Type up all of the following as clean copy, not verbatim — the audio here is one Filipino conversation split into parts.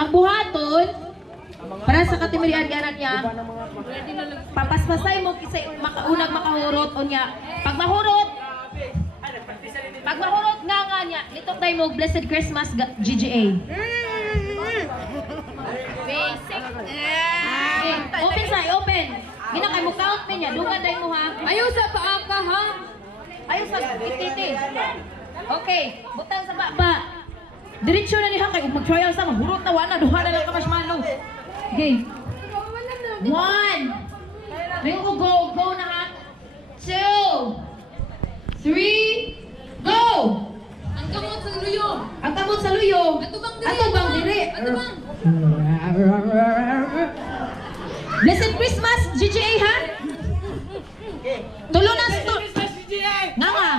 Ang buhaton, para sa katimilian-yanan niya, papaspasay mo kasi unag makahurot o niya. Pag mahurot nga niya, litok tayo mo, Blessed Christmas GGA. Basic. Okay, open sa, open. Ginakay mo, count me niya, dugad tayo mo ha. Ayaw sa paa ka, ha? Ayaw sa titi. Okay, butang sa baba. Diretso na niya kay mag-trial sa mahurot na wala, duha na lang ka marshmallow. Okay. 1. Ring ko go na ha. 2. 3. Go! Ang kamot sa luyo. Ang kamot sa luyo. Atubang diri. Atubang. Blessed Christmas, GGA ha? Tulo na nga.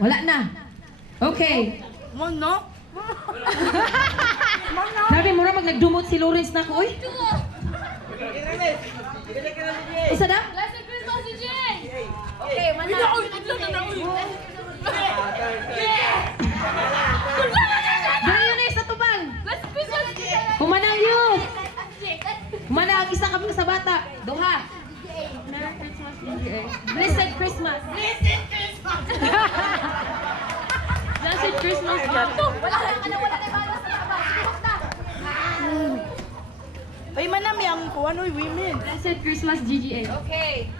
Wala na. Okay. Mono? Grabe mo na nagdumot si Lawrence na ko, oy. Isa na? Blessed Christmas, DJ! Okay, mana. Dali yun eh, sa tubang. Blessed Christmas, DJ! Kumanang yun. Kumanang isa ka sa bata. Duha. Merry Christmas, DJ! Blessed Christmas. Blessed Christmas, DJ! Wala na balas sa tubang. Ay, manami ang kuwan, oy, women. Blessed Christmas, GGA! Okay.